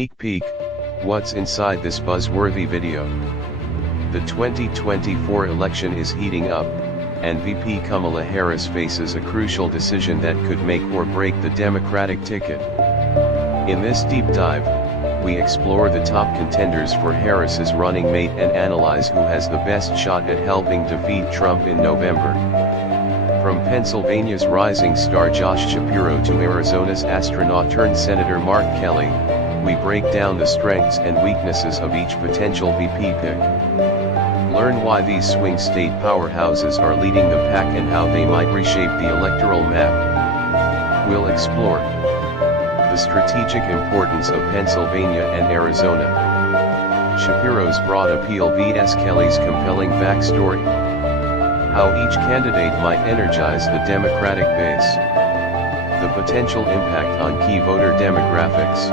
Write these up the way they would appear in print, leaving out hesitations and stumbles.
Sneak peek, what's inside this buzzworthy video? The 2024 election is heating up, and VP Kamala Harris faces a crucial decision that could make or break the Democratic ticket. In this deep dive, we explore the top contenders for Harris's running mate and analyze who has the best shot at helping defeat Trump in November. From Pennsylvania's rising star Josh Shapiro to Arizona's astronaut-turned-senator Mark Kelly, we break down the strengths and weaknesses of each potential VP pick. Learn why these swing state powerhouses are leading the pack and how they might reshape the electoral map. We'll explore the strategic importance of Pennsylvania and Arizona, Shapiro's broad appeal vs. Kelly's compelling backstory, how each candidate might energize the Democratic base, the potential impact on key voter demographics,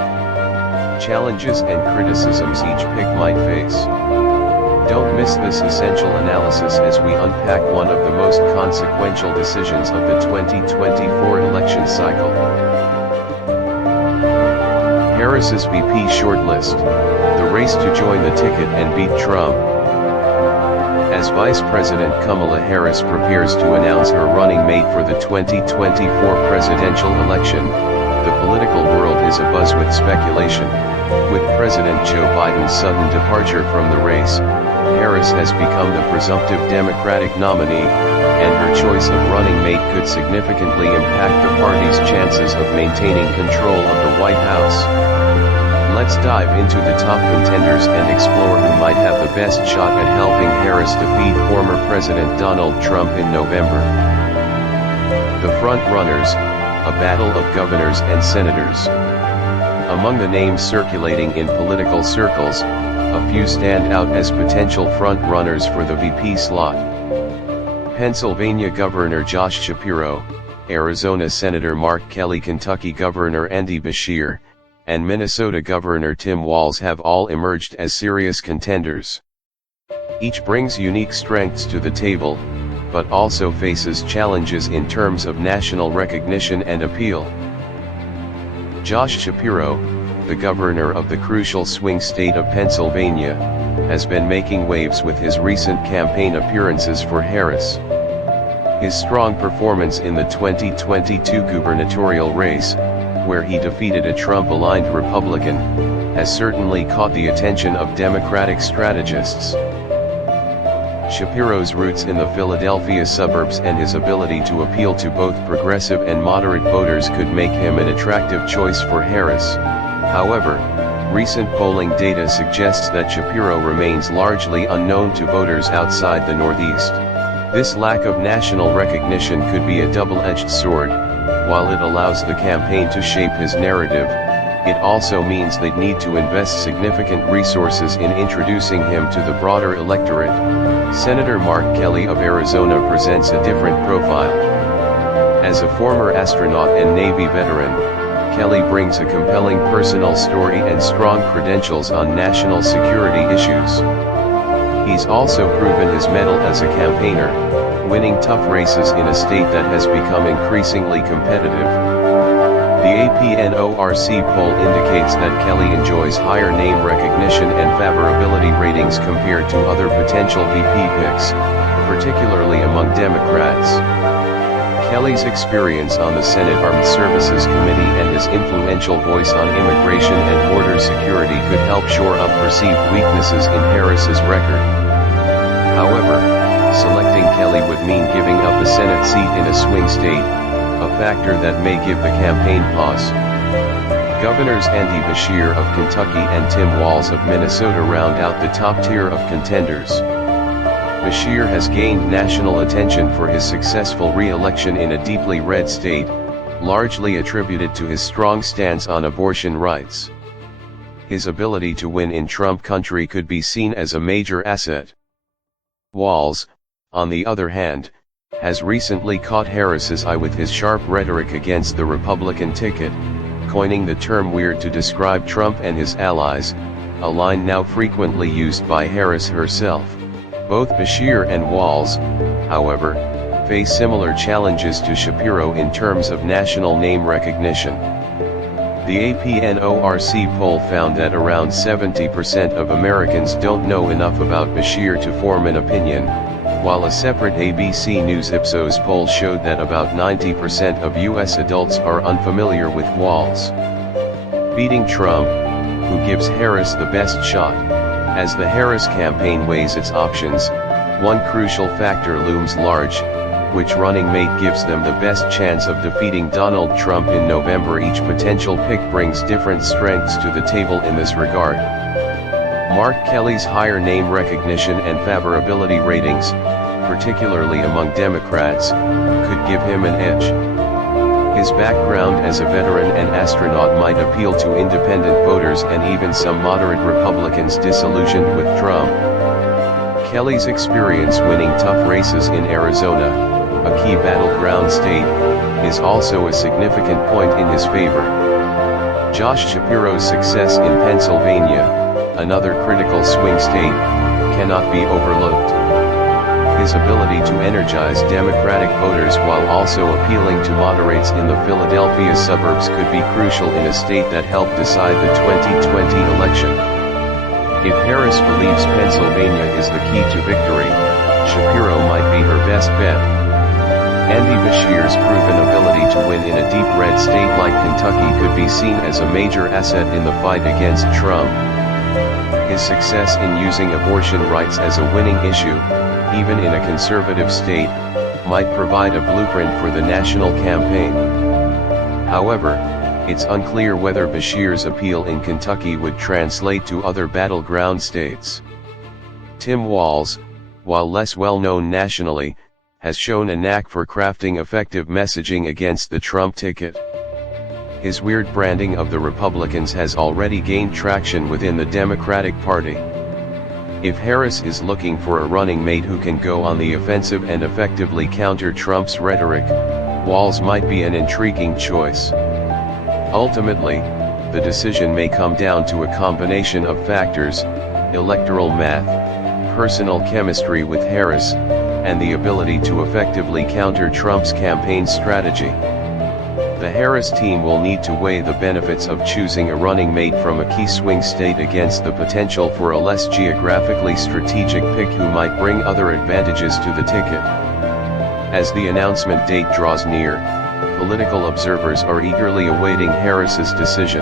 challenges and criticisms each pick might face. Don't miss this essential analysis as we unpack one of the most consequential decisions of the 2024 election cycle. Harris's VP shortlist, the race to join the ticket and beat Trump. As Vice President Kamala Harris prepares to announce her running mate for the 2024 presidential election, the political world is abuzz with speculation. With President Joe Biden's sudden departure from the race, Harris has become the presumptive Democratic nominee, and her choice of running mate could significantly impact the party's chances of maintaining control of the White House. Let's dive into the top contenders and explore who might have the best shot at helping Harris defeat former President Donald Trump in November. The front runners, a battle of governors and senators. Among the names circulating in political circles, a few stand out as potential front runners for the VP slot. Pennsylvania Governor Josh Shapiro, Arizona Senator Mark Kelly, Kentucky Governor Andy Beshear, and Minnesota Governor Tim Walz have all emerged as serious contenders. Each brings unique strengths to the table, but also faces challenges in terms of national recognition and appeal. Josh Shapiro, the governor of the crucial swing state of Pennsylvania, has been making waves with his recent campaign appearances for Harris. His strong performance in the 2022 gubernatorial race, where he defeated a Trump-aligned Republican, has certainly caught the attention of Democratic strategists. Shapiro's roots in the Philadelphia suburbs and his ability to appeal to both progressive and moderate voters could make him an attractive choice for Harris. However, recent polling data suggests that Shapiro remains largely unknown to voters outside the Northeast. This lack of national recognition could be a double-edged sword. While it allows the campaign to shape his narrative, it also means they need to invest significant resources in introducing him to the broader electorate. Senator Mark Kelly of Arizona presents a different profile. As a former astronaut and Navy veteran, Kelly brings a compelling personal story and strong credentials on national security issues. He's also proven his mettle as a campaigner, winning tough races in a state that has become increasingly competitive. The APNORC poll indicates that Kelly enjoys higher name recognition and favorability ratings compared to other potential VP picks, particularly among Democrats. Kelly's experience on the Senate Armed Services Committee and his influential voice on immigration and border security could help shore up perceived weaknesses in Harris's record. However, selecting Kelly would mean giving up a Senate seat in a swing state, a factor that may give the campaign pause. Governors Andy Beshear of Kentucky and Tim Walz of Minnesota round out the top tier of contenders. Beshear has gained national attention for his successful re-election in a deeply red state, largely attributed to his strong stance on abortion rights. His ability to win in Trump country could be seen as a major asset. Walz, on the other hand, has recently caught Harris's eye with his sharp rhetoric against the Republican ticket, coining the term weird to describe Trump and his allies, a line now frequently used by Harris herself. Both Beshear and Walz, however, face similar challenges to Shapiro in terms of national name recognition. The APNORC poll found that around 70% of Americans don't know enough about Bashir to form an opinion, while a separate ABC News Ipsos poll showed that about 90% of U.S. adults are unfamiliar with Walz. Beating Trump, who gives Harris the best shot? As the Harris campaign weighs its options, one crucial factor looms large: which running mate gives them the best chance of defeating Donald Trump in November. Each potential pick brings different strengths to the table in this regard. Mark Kelly's higher name recognition and favorability ratings, particularly among Democrats, could give him an edge. His background as a veteran and astronaut might appeal to independent voters and even some moderate Republicans disillusioned with Trump. Kelly's experience winning tough races in Arizona, a key battleground state, is also a significant point in his favor. Josh Shapiro's success in Pennsylvania, another critical swing state, cannot be overlooked. His ability to energize Democratic voters while also appealing to moderates in the Philadelphia suburbs could be crucial in a state that helped decide the 2020 election. If Harris believes Pennsylvania is the key to victory, Shapiro might be her best bet. Andy Bashir's proven ability to win in a deep red state like Kentucky could be seen as a major asset in the fight against Trump. His success in using abortion rights as a winning issue, even in a conservative state, might provide a blueprint for the national campaign. However, it's unclear whether Bashir's appeal in Kentucky would translate to other battleground states. Tim Walz, while less well known nationally, has shown a knack for crafting effective messaging against the Trump ticket. His weird branding of the Republicans has already gained traction within the Democratic Party. If Harris is looking for a running mate who can go on the offensive and effectively counter Trump's rhetoric, Walz might be an intriguing choice. Ultimately, the decision may come down to a combination of factors: electoral math, personal chemistry with Harris, and the ability to effectively counter Trump's campaign strategy. The Harris team will need to weigh the benefits of choosing a running mate from a key swing state against the potential for a less geographically strategic pick who might bring other advantages to the ticket. As the announcement date draws near, political observers are eagerly awaiting Harris's decision.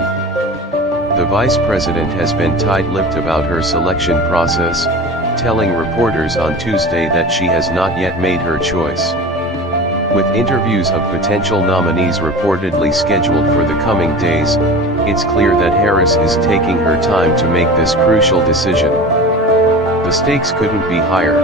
The vice president has been tight-lipped about her selection process, telling reporters on Tuesday that she has not yet made her choice. With interviews of potential nominees reportedly scheduled for the coming days, it's clear that Harris is taking her time to make this crucial decision. The stakes couldn't be higher.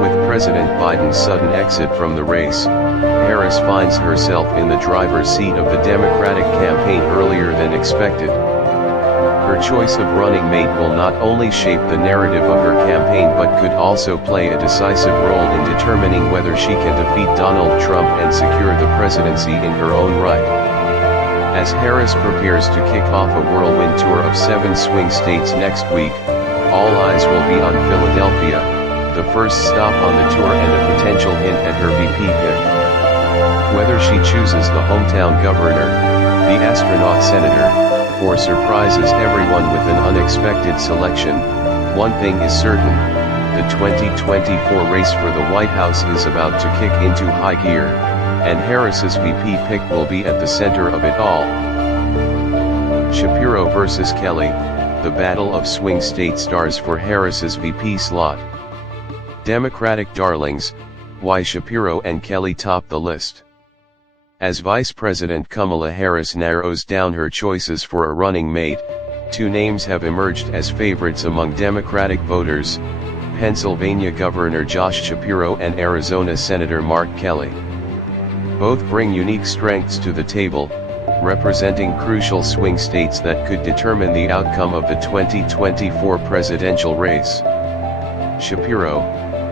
With President Biden's sudden exit from the race, Harris finds herself in the driver's seat of the Democratic campaign earlier than expected. Her choice of running mate will not only shape the narrative of her campaign but could also play a decisive role in determining whether she can defeat Donald Trump and secure the presidency in her own right. As Harris prepares to kick off a whirlwind tour of 7 swing states next week, all eyes will be on Philadelphia, the first stop on the tour and a potential hint at her VP pick. Whether she chooses the hometown governor, the astronaut-senator, or surprises everyone with an unexpected selection, one thing is certain: the 2024 race for the White House is about to kick into high gear, and Harris's VP pick will be at the center of it all. Shapiro versus Kelly, the battle of swing state stars for Harris's VP slot. Democratic darlings, why Shapiro and Kelly top the list. As Vice President Kamala Harris narrows down her choices for a running mate, 2 names have emerged as favorites among Democratic voters: Pennsylvania Governor Josh Shapiro and Arizona Senator Mark Kelly. Both bring unique strengths to the table, representing crucial swing states that could determine the outcome of the 2024 presidential race. Shapiro,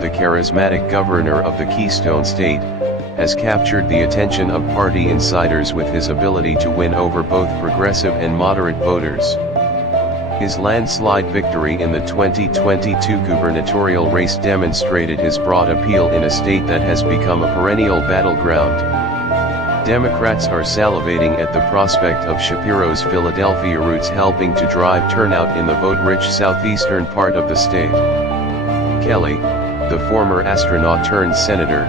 the charismatic governor of the Keystone State, has captured the attention of party insiders with his ability to win over both progressive and moderate voters. His landslide victory in the 2022 gubernatorial race demonstrated his broad appeal in a state that has become a perennial battleground. Democrats are salivating at the prospect of Shapiro's Philadelphia roots helping to drive turnout in the vote-rich southeastern part of the state. Kelly, the former astronaut-turned-senator,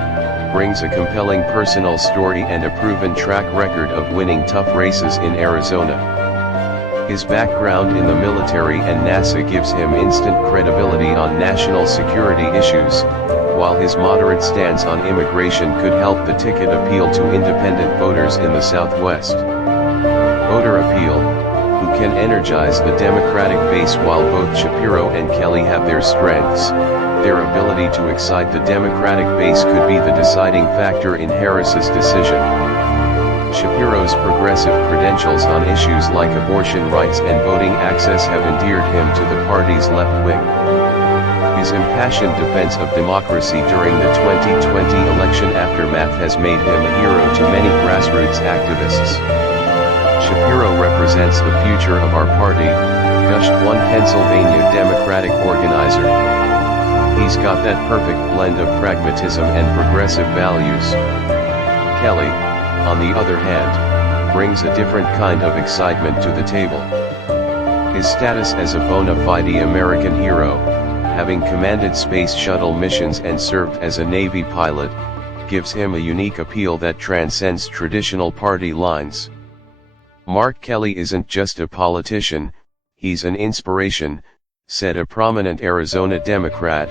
brings a compelling personal story and a proven track record of winning tough races in Arizona. His background in the military and NASA gives him instant credibility on national security issues, while his moderate stance on immigration could help the ticket appeal to independent voters in the Southwest. Voter appeal, who can energize the Democratic base. While both Shapiro and Kelly have their strengths, their ability to excite the Democratic base could be the deciding factor in Harris's decision. Shapiro's progressive credentials on issues like abortion rights and voting access have endeared him to the party's left wing. His impassioned defense of democracy during the 2020 election aftermath has made him a hero to many grassroots activists. Shapiro represents the future of our party, gushed one Pennsylvania Democratic organizer. He's got that perfect blend of pragmatism and progressive values. Kelly, on the other hand, brings a different kind of excitement to the table. His status as a bona fide American hero, having commanded space shuttle missions and served as a Navy pilot, gives him a unique appeal that transcends traditional party lines. Markkelly isn't just a politician, he's an inspiration, said a prominent Arizona Democrat.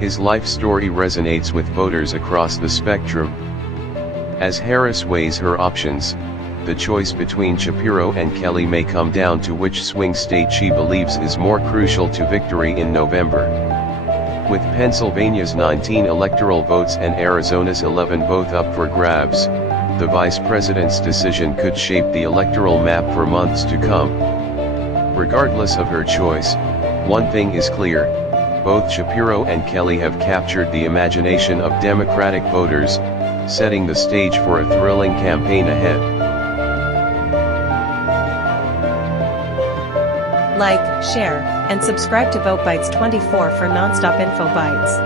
His life story resonates with voters across the spectrum. As Harris weighs her options, the choice between Shapiro and Kelly may come down to which swing state she believes is more crucial to victory in November. With Pennsylvania's 19 electoral votes and Arizona's 11 both up for grabs, the vice president's decision could shape the electoral map for months to come. Regardless of her choice, one thing is clear: both Shapiro and Kelly have captured the imagination of Democratic voters, setting the stage for a thrilling campaign ahead. Like, share, and subscribe to VoteBytes 24 for non-stop info bites.